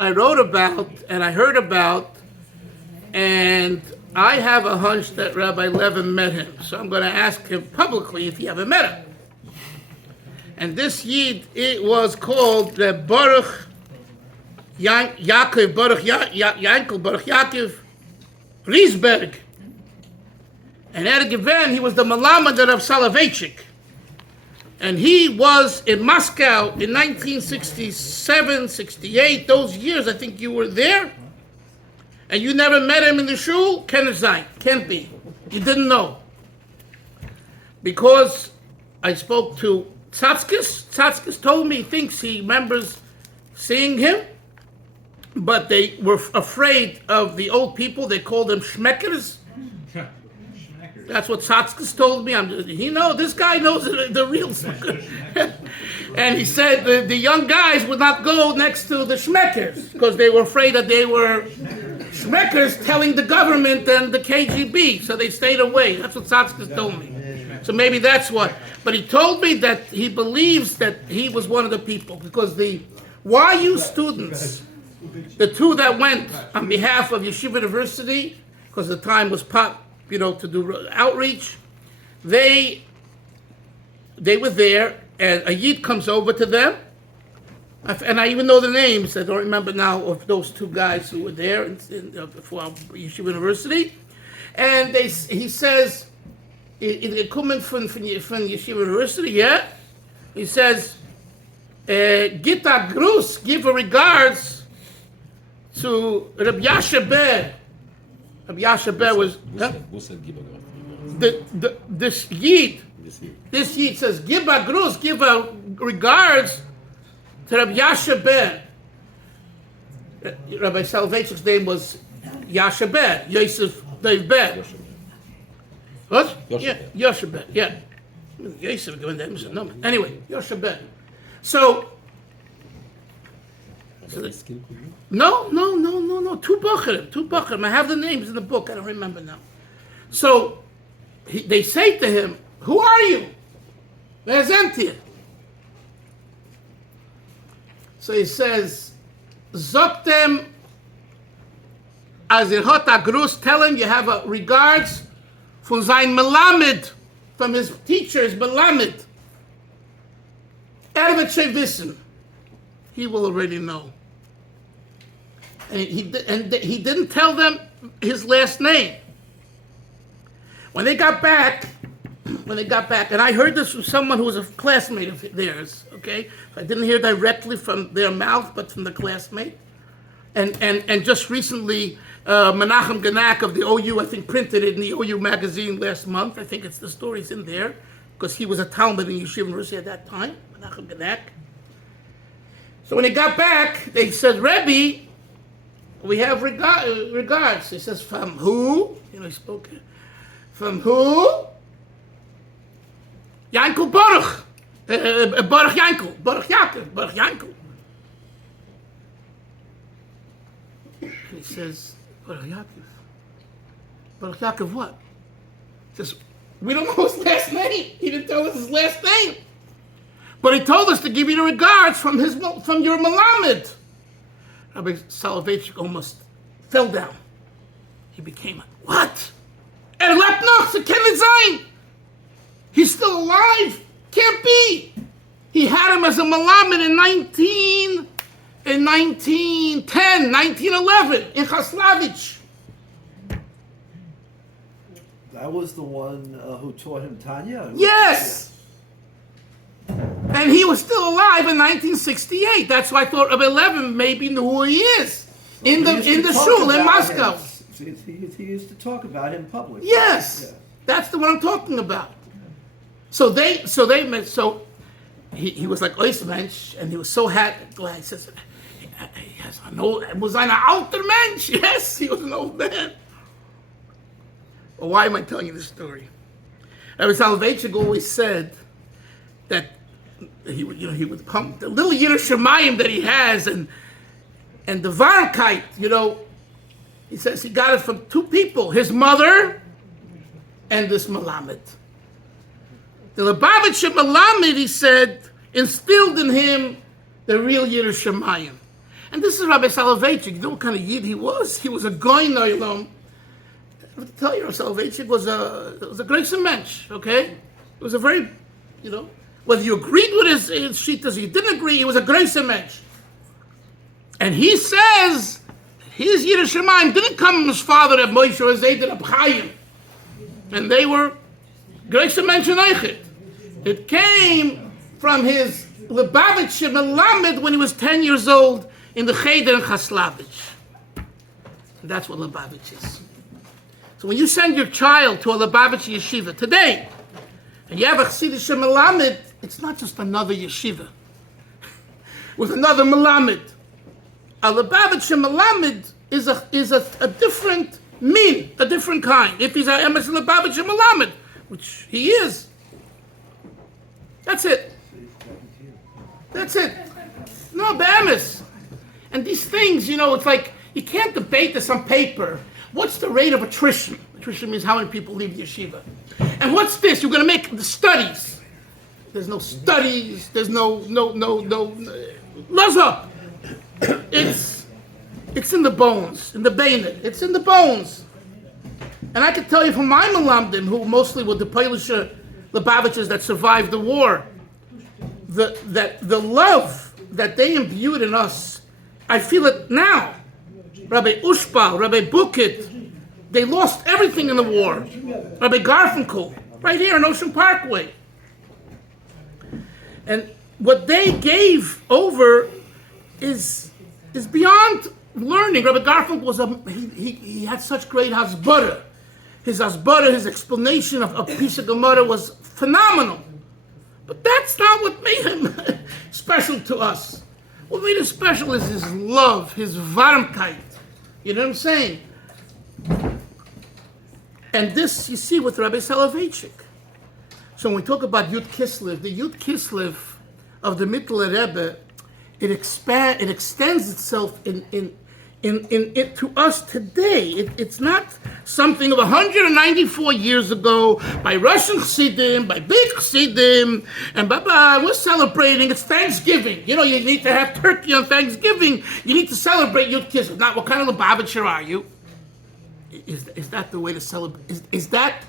I wrote about and I heard about, and I have a hunch that Rabbi Levin met him. So I'm going to ask him publicly if he ever met him. And this Yid, it was called Baruch Yaakov, Baruch Yaakov Riesberg. And Ergeven, he was the Malamed of Soloveitchik. And he was in Moscow in 1967, 68, those years. I think you were there. And you never met him in the shul? Can't be. You didn't know. Because I spoke to Chasidus. Chasidus told me he thinks he remembers seeing him. But they were afraid of the old people. They called them schmeckers. That's what Chasidus told me. This guy knows the real schmeckers. And he said the young guys would not go next to the schmeckers because they were afraid that they were schmeckers telling the government and the KGB. So they stayed away. That's what Chasidus told me. So maybe that's what. But he told me that he believes that he was one of the people because the YU students, the two that went on behalf of Yeshiva University, because the time was to do outreach, they were there, and a Yid comes over to them, and I even know the names. I don't remember now of those two guys who were there for Yeshiva University, and he says, coming from Yeshiva University, yeah, he says, Gita Grus, give a regards to Rabbi Yasha Ber. Rabbi Yasha Ber was this Yid. This Yid says, give a gruz, give a regards to Rabbi Yasha Ber. Rabbi Soloveitchik's name was Yasha Ber, Yosef Dave Ber. What? Yeah, Yasha Ber, yeah. Yosef given them no. Anyway, Yasha Ber. So no. Two Bacharim. I have the names in the book. I don't remember now. So they say to him, "Who are you?" Where's Entir? So he says, "Zoktem azirhot agrus." Tell him you have a regards from sein melamed, from his teachers melamed. Ervet shevisim. He will already know. And he didn't tell them his last name. When they got back, and I heard this from someone who was a classmate of theirs, okay? I didn't hear directly from their mouth, but from the classmate. And just recently, Menachem Ganak of the OU, I think, printed it in the OU magazine last month. I think the story's in there, because he was a Talmud in Yeshiva University at that time, Menachem Ganak. So when they got back, they said, Rebbe, we have regards. He says, from who? He spoke. From who? Yankel Baruch. Baruch Yankel. Baruch Yaakov. Baruch Yankel. He says, Baruch Yaakov. Baruch Yaakov what? He says, we don't know his last name. He didn't tell us his last name. But he told us to give you the regards from your Malamed. Rabbi Soloveitchik almost fell down. He became like, what? He's still alive? Can't be. He had him as a Malamed in 1910, 1911, in Chaslavich. That was the one who taught him Tanya? Yes. And he was still alive in 1968. That's why I thought Rebbe Levin maybe knew who he is in the shul in Moscow. He used to talk about him publicly. Yes, yeah. That's the one I'm talking about. So he was like Oismensch, and he was so glad. He says, "Yes, I know. Was ein alter Mensch? Yes, he was an old man." Well, why am I telling you this story? Rabbi Soloveitchik always said that he would pump the little Yiddish Shemayim that he has, and the Varkite, he says he got it from two people, his mother and this Malamed. The Lubavitcher Malamed, he said, instilled in him the real Yiddish Shemayim. And this is Rabbi Soloveitchik. You know what kind of yid he was? He was a goy noilom. I have to tell you, Rabbi Soloveitchik was a great mensch, okay? It was a very, whether you agreed with his shittas or you didn't agree, he was a great mensch. And he says his Yiddish Shemaim didn't come from his father, Reb Moshe, or Zayd, Reb Chaim. And they were great mensch and Eichit. It came from his Lubavitch Melamed when he was 10 years old in the Cheder in Chaslavich. And that's what Lubavitch is. So when you send your child to a Lubavitch yeshiva today, and you have a Chasidus Melamed, it's not just another yeshiva with another Melamed. A Lubavitch Melamed is a different min, a different kind. If he's a Emes Lubavitch Melamed, which he is, that's it. That's it. No, Be'emes. And these things, it's like, you can't debate this on paper. What's the rate of attrition? Attrition means how many people leave the yeshiva. And what's this? You're going to make the studies. There's no studies. There's no. Laza. It's in the bones, in the beinet. It's in the bones. And I can tell you from my Melamdim, who mostly were the Polish Lubavitchers that survived the war, that the love that they imbued in us, I feel it now. Rabbi Ushbal, Rabbi Bukit, they lost everything in the war. Rabbi Garfinkel, right here on Ocean Parkway. And what they gave over is beyond learning. Rabbi Garfinkel was he had such great hasbara. His hasbara, his explanation of a piece of Gemara was phenomenal. But that's not what made him special to us. What made him special is his love, his varmkeit. You know what I'm saying? And this you see with Rabbi Soloveitchik. So when we talk about Yud Kislev, the Yud Kislev of the Mittler Rebbe, it extends itself in to us today. It's not something of 194 years ago by Russian Chassidim, by big Chassidim, and we're celebrating. It's Thanksgiving. You need to have turkey on Thanksgiving. You need to celebrate Yud Kislev. Not what kind of Lubavitcher are you? Is that the way to celebrate? Is that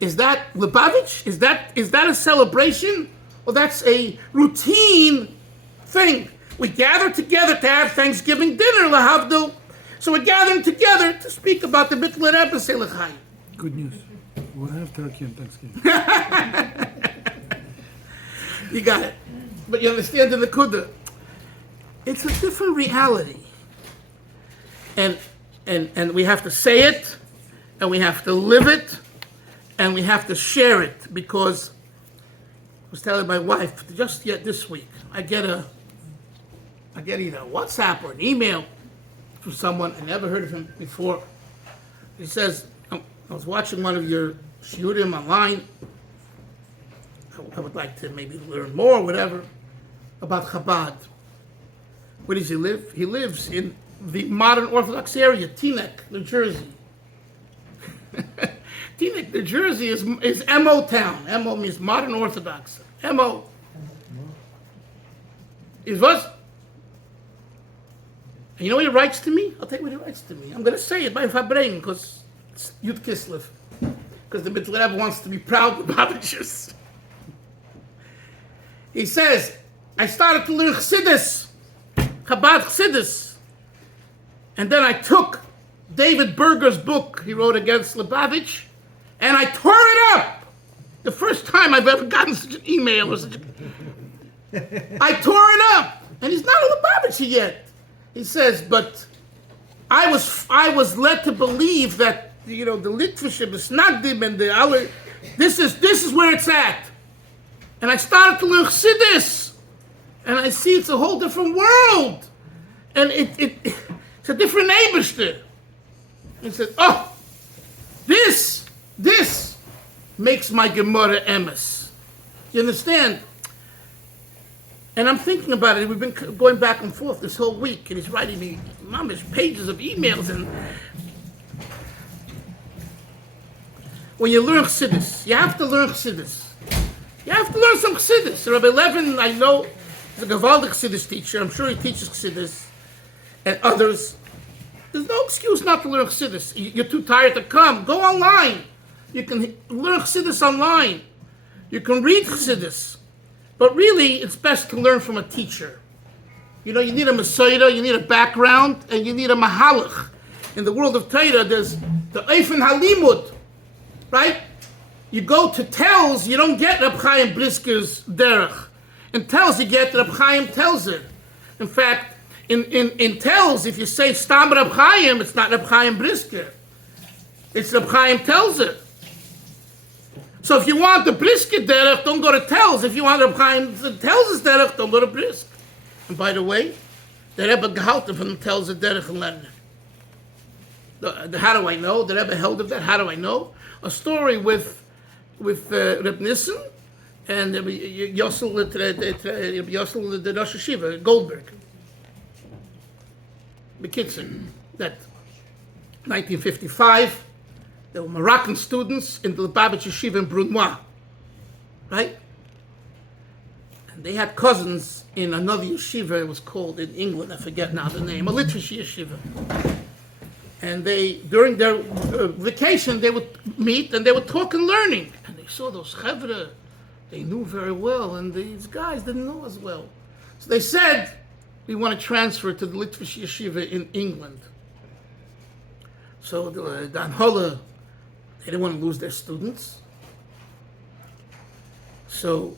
Lubavitch? Is that a celebration? Or that's a routine thing? We gather together to have Thanksgiving dinner, lahavdil. So we're gathering together to speak about the Mittler Rebbe Selechai. Good news. We'll have turkey on Thanksgiving. You got it. But you understand in the Kudah, it's a different reality. And we have to say it, and we have to live it, and we have to share it. Because I was telling my wife, just yet this week, I get either a WhatsApp or an email from someone. I never heard of him before. He says, I was watching one of your shiurim online. I would like to maybe learn more or whatever about Chabad. Where does he live? He lives in the modern Orthodox area, Teaneck, New Jersey. Teaneck, New Jersey is MO town. MO means modern Orthodox. MO is what? And you know what he writes to me? I'll tell you what he writes to me. I'm going to say it by Farbrengen because it's Yud Kislev. Because the Mittler Rebbe wants to be proud of Lubavitchers. He says, I started to learn Chasidus, Chabad Chasidus. And then I took David Berger's book he wrote against Lubavitch, and I tore it up. The first time I've ever gotten such an email. I tore it up. And he's not a Lubavitcher yet. He says, but I was led to believe that, the Litvische, the Snagdim, and the other, this is where it's at. And I started to learn Chasidus. And I see it's a whole different world. And it's a different neighborhood. He said, oh, this makes my Gemara emes. You understand? And I'm thinking about it. We've been going back and forth this whole week, and he's writing me mamish pages of emails. And when you learn Chasidus, you have to learn Chasidus. You have to learn some Chasidus. Rabbi Levin, I know, is a Gavaldic Chasidus teacher. I'm sure he teaches Chasidus. and others. There's no excuse not to learn Chasidus. You're too tired to come. Go online. You can learn Chasidus online. You can read Chasidus. But really, it's best to learn from a teacher. You need a Masoida, you need a background, and you need a Mahalach. In the world of Torah, there's the Eifen Halimud, right? You go to Telz, you don't get Reb Chaim Brisker's derech. In Telz, you get Reb Chaim Telzer. In fact, in Telz, if you say Stam Reb Chaim, it's not Reb Chaim Brisker. It's Reb Chaim Telzer. So if you want the Brisker derech, don't go to Telz. If you want Reb Chaim Telzer's derech, don't go to Brisk. And by the way, the Rebbe gehalten from Telzer derech and learn. How do I know? The Rebbe held of that. How do I know? A story with Reb Nissen and Yossel the Rosh Hashiva, Goldberg. Bekitzer, that 1955, there were Moroccan students in the Lubavitch Yeshiva in Brunois, right? And they had cousins in another yeshiva, it was called in England, I forget now the name, a literacy yeshiva. And they, during their vacation, they would meet and they would talk and learning. And they saw those chevra, they knew very well, and these guys didn't know as well. So they said, we want to transfer to the Litvish yeshiva in England. So the Anhola, they didn't want to lose their students. So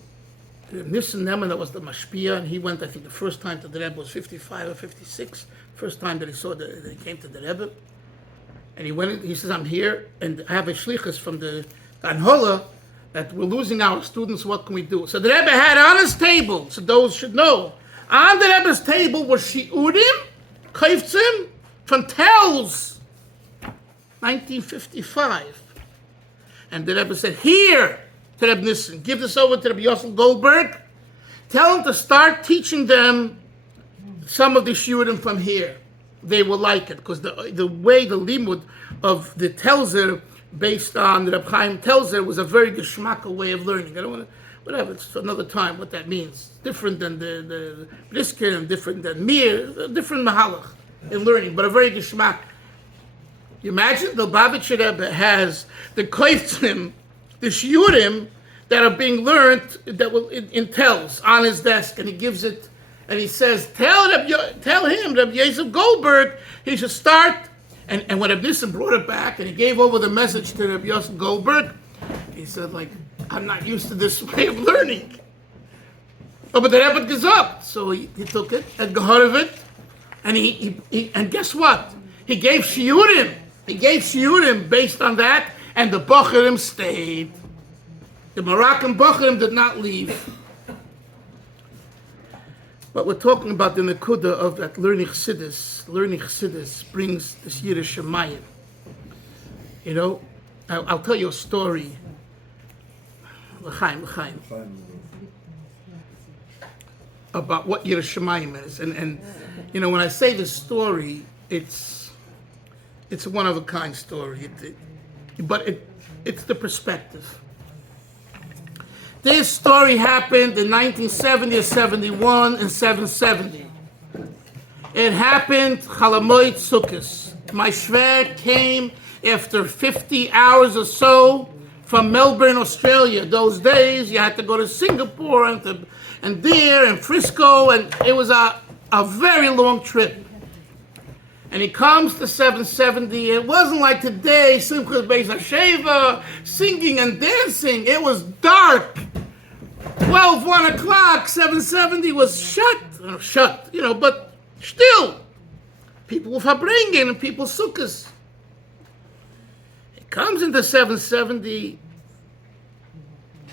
Nissen Neman was the mashpia, and he went, I think the first time to the Rebbe was 55 or 56, first time that he came to the Rebbe. And he went in, he says, I'm here, and I have a shlichus from the Anhola that we're losing our students, what can we do? So the Rebbe had on his table, so those should know, on the Rebbe's table were shiurim, kaiftzim, from Telz, 1955. And the Rebbe said, here, to Reb Nissen, give this over to Reb Yossel Goldberg, tell him to start teaching them some of the shiurim from here. They will like it, because the way the limud of the Telzer, based on Reb Chaim Telzer, was a very geschmacka way of learning. I don't want to, whatever, it's for another time what that means. Different than the Brisker and different than Mir, different mahalach in learning, but a very geschmack. You imagine the Lubavitch Rebbe has the koiftzim, the shiurim that are being learned that will in Telz on his desk, and he gives it. And he says, tell him, Reb Yosef Goldberg, he should start. And when Reb Nissen brought it back and he gave over the message to Reb Yosef Goldberg, he said, I'm not used to this way of learning. Oh, but the Rebbe goes up. So he took it and got of it. And he and guess what? He gave shiurim. He gave shiurim based on that, and the Bocharim stayed. The Moroccan Bocharim did not leave. But we're talking about the nekuda of that learning Chasidus. Learning Chasidus brings this Yiddish Shemayim. I'll tell you a story. L'chaim. About what Yiddish Shemayim is. And when I say this story, it's a one-of-a-kind story. But it's the perspective. This story happened in 1970 or 71 and 770. It happened Chalamoid Sukkos. My shver came after 50 hours or so from Melbourne, Australia. Those days you had to go to Singapore and there and Frisco, and it was a very long trip. And he comes to 770. It wasn't like today, Simchas Beis HaSheva, singing and dancing. It was dark. 12, 1 o'clock, 770 was shut, but still, people with Farbrengen and people Sukkos. He comes into 770,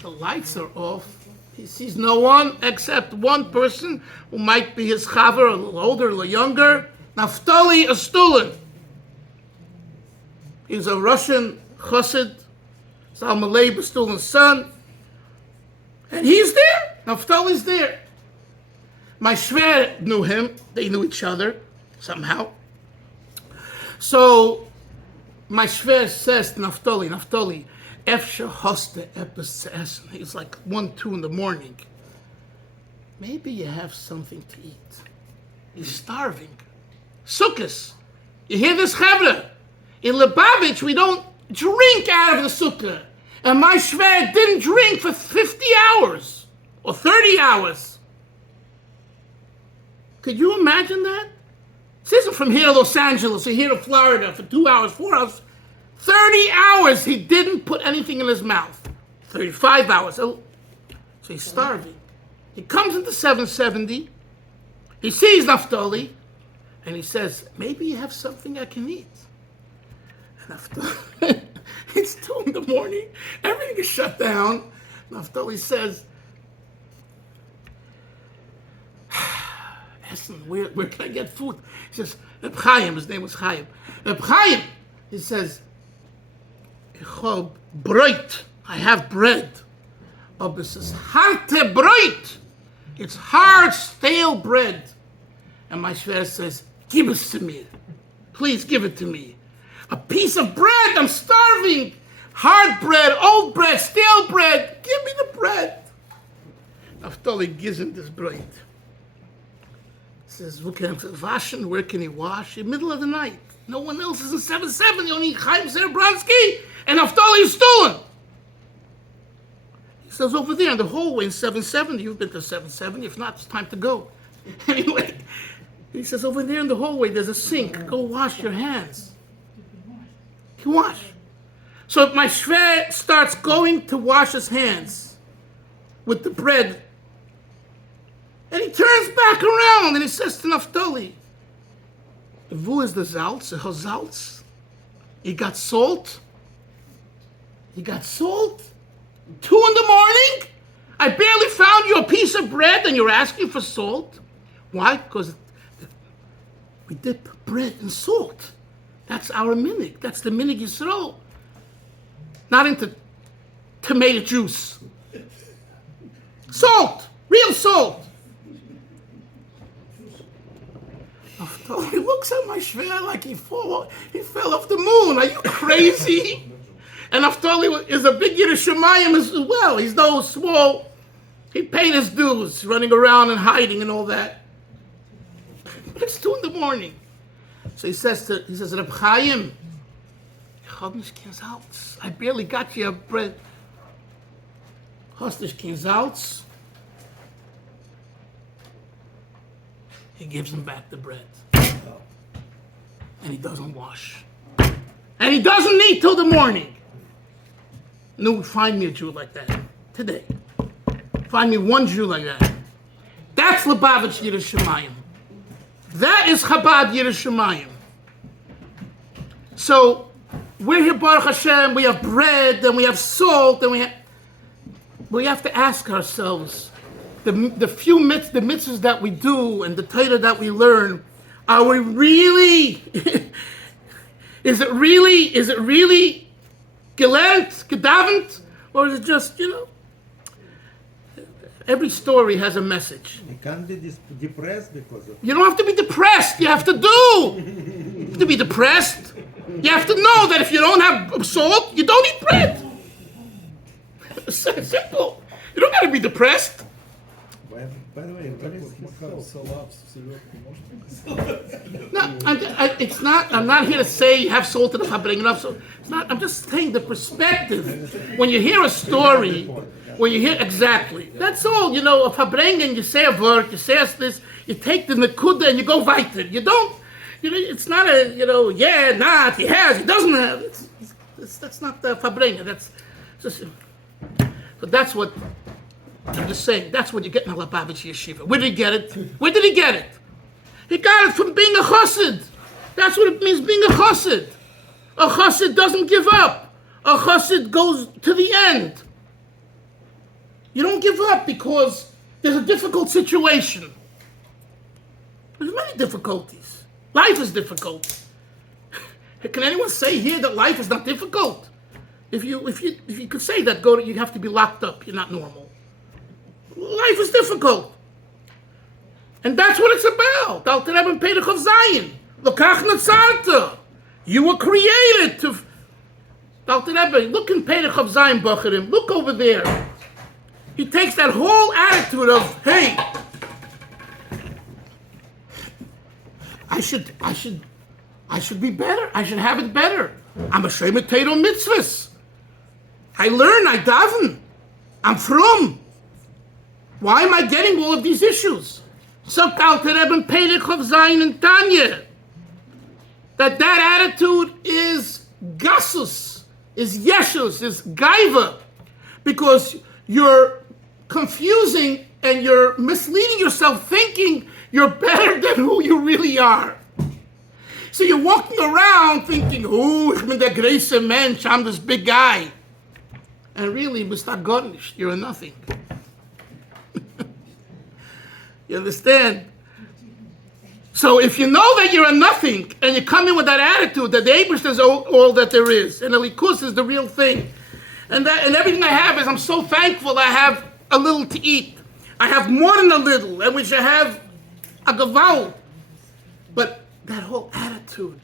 the lights are off. He sees no one except one person who might be his chaver, a little older, a little younger, Naftali Astulin. He's a Russian chassid, Salmalei Astulin's son. And he's there. Naftali's there. My shver knew him. They knew each other somehow. So my shver says to Naftali, Efsha hoste epis essen. It's like 1, 2 in the morning. Maybe you have something to eat. You're starving. Sukkahs. You hear this, Chevra? In Lubavitch, we don't drink out of the sukkah. And my shver didn't drink for 50 hours or 30 hours. Could you imagine that? This isn't from here to Los Angeles or here to Florida for 2 hours, 4 hours. 30 hours he didn't put anything in his mouth. 35 hours. So he's starving. He comes into 770. He sees Naftali. And he says, maybe you have something I can eat. And Naftali, it's 2 in the morning. Everything is shut down. Naftali says, listen, where can I get food? He says, Reb Chaim, his name was Chaim. Reb Chaim, he says, ich hab Brot. I have bread. Aber es ist harte Brot. It's hard, stale bread. And my shver says, give it to me. Please give it to me. A piece of bread, I'm starving. Hard bread, old bread, stale bread. Give me the bread. Naftali gives him this bread. Says, where can he wash? In the middle of the night. No one else is in 770, only Chaim Zerbranski and Naftali is stolen. He says, over there in the hallway in 770, you've been to 770, if not, it's time to go. Anyway, he says, over there in the hallway, there's a sink. Go wash your hands. He wash. So my shver starts going to wash his hands with the bread. And he turns back around and he says to Naftali, wo is the Salz? Salz? You got salt? You got salt? 2 in the morning? I barely found you a piece of bread and you're asking for salt? Why? Because we dip bread in salt. That's our minig. That's the minig Yisrael. Not into tomato juice. Salt. Real salt. He looks at my shver like he fell off the moon. Are you crazy? And Naftali is a big Yiddish Shemayim as well. He's no small. He paid his dues, running around and hiding and all that. But it's 2 in the morning. So he says, Reb Chaim, I barely got you a bread. Hast nicht kein Salz? He gives him back the bread. And he doesn't wash. And he doesn't eat till the morning. No, find me a Jew like that today. Find me one Jew like that. That's Lubavitch Yiddish Shemayim. That is Chabad Yiddish Shemayim. So we're here, Baruch Hashem. We have bread and we have salt, and we have to ask ourselves the mitzvahs that we do and the Torah that we learn. Are we really? Is it really gelernt, gedavent, or is it just, every story has a message. You can't be depressed because of... You don't have to be depressed. You have to do. You have to be depressed. You have to know that if you don't have salt, you don't eat bread. It's simple. You don't got to be depressed. By the way, what is his salt? No, it's not. I'm not here to say you have salt in the Farbrengen. It's not. I'm just saying the perspective. When you hear a story, when you hear exactly, that's all. A Farbrengen, you say a word, you say this, you take the nekuda and you go weiter. You don't. It's not a. Yeah, not. He has. He doesn't have. That's not the Farbrengen. That's just. So that's what. I'm just saying, that's what you get in a Lubavitch yeshiva. Where did he get it? Where did he get it? He got it from being a chassid. That's what it means, being a chassid. A chassid doesn't give up. A chassid goes to the end. You don't give up because there's a difficult situation. There's many difficulties. Life is difficult. Can anyone say here that life is not difficult? If you could say that, you have to be locked up. You're not normal. Life is difficult. And that's what it's about. Alter Rebbe Perek of Zion. Lokach Natzarta. You were created to... Alter Rebbe, look in Perek of Zion, Bacharim. Look over there. He takes that whole attitude of, hey, I should be better. I should have it better. I'm a Shemet Torah mitzvahs. I learn, I daven. I'm from. Why am I getting all of these issues? So Alter Rebbe Perek of Zayin and Tanya. That attitude is gasus, is yeshus, is gaiva. Because you're confusing and you're misleading yourself thinking you're better than who you really are. So you're walking around thinking, oh, ich bin der große Mensch, I'm this big guy. And really, Mr. Godnish, you're a nothing. You understand? So if you know that you're a nothing, and you come in with that attitude that the Abish is all that there is, and the Likus is the real thing, and everything I have is, I'm so thankful I have a little to eat. I have more than a little, and we should have a gavau. But that whole attitude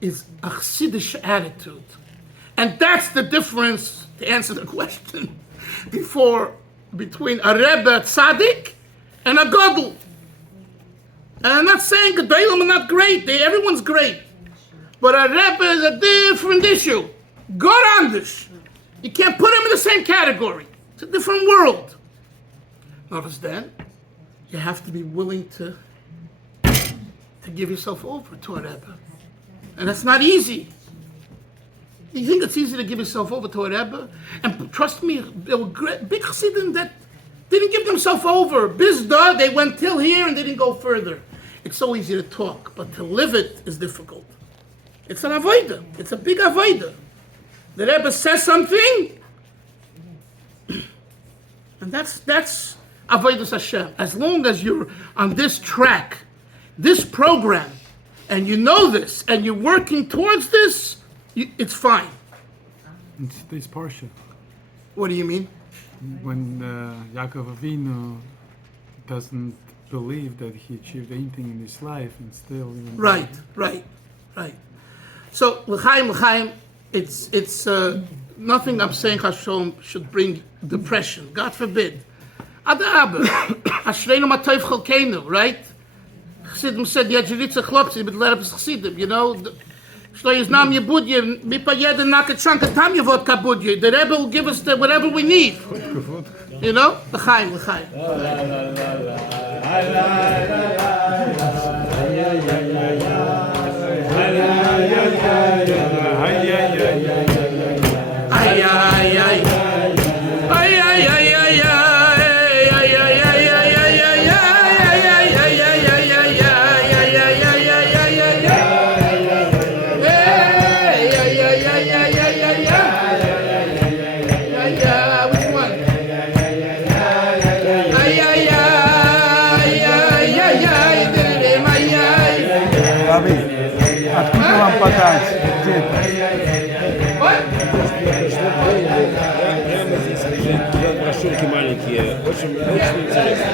is a Chasidus attitude. And that's the difference, to answer the question, between a Rebbe tzaddik and a Godol. And I'm not saying Godolim are not great. Everyone's great. But a Rebbe is a different issue. God anders. You can't put him in the same category. It's a different world. Understand? You have to be willing to give yourself over to a Rebbe. And that's not easy. You think it's easy to give yourself over to a Rebbe? And trust me, there were big Chassidim that didn't give themselves over. Bizda, they went till here and they didn't go further. It's so easy to talk, but to live it is difficult. It's an avodah. It's a big avodah. The Rebbe says something, and that's avodas Hashem. As long as you're on this track, this program, and you know this, and you're working towards this, it's fine. It's this parsha. What do you mean? When Yaakov Avinu doesn't believe that he achieved anything in his life and still... Right. So, l'chaim, it's nothing I'm saying Hashem should bring depression. God forbid. Adabah, Ashreinu Matayv Chalkeinu, right? Chassidim said, Yadjiritza Chlopsi, but let us Chassidim, you know? Shlo Yiznam Yebudye, Mipa Yedin Nakat Shanka Tam Yevot Kabudye. The Rebbe will give us whatever we need. You know? L'chaim. Откуда вам подать? Где это? Прямо здесь лежат брошюрки маленькие. Очень интересно.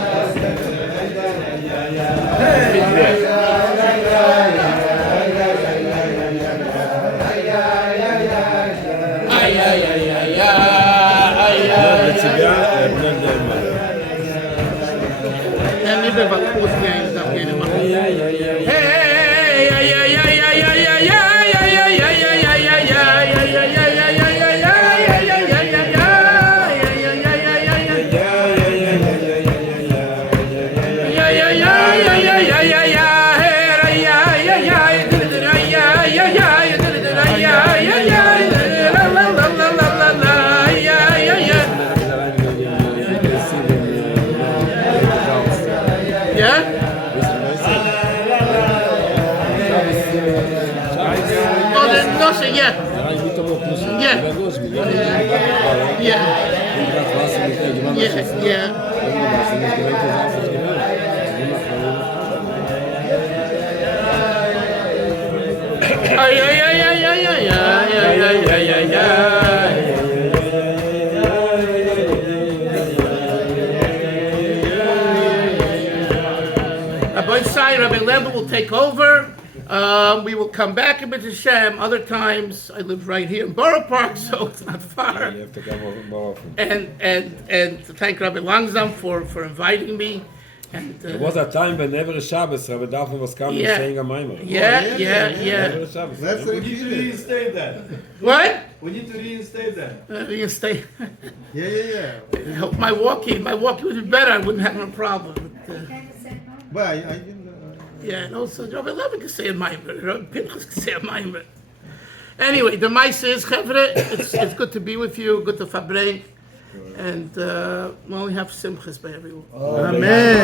Для тебя, для меня. Rebbe will take over. We will come back in B'Tz Hashem. Other times, I live right here in Borough Park, so it's not far. You have to come over more often. And to thank Rabbi Langsam for inviting me. And, There was a time when every Shabbos Rebbe Daphne was coming Yeah. saying a Maimer. yeah. Every Shabbos. Let's yeah. repeat it. Reinstate that. What? We need to reinstate that. You stay. Yeah. Help my walking would be better. I wouldn't have no problem. But, But I didn't. yeah, and also Rabbi Levin can say a Maimer. Rabbi Pinchas can say a Maimer. Anyway, the Maisa is Chevre. It's good to be with you. Good to Farbrengen. And we only have simchas by everyone. Amen.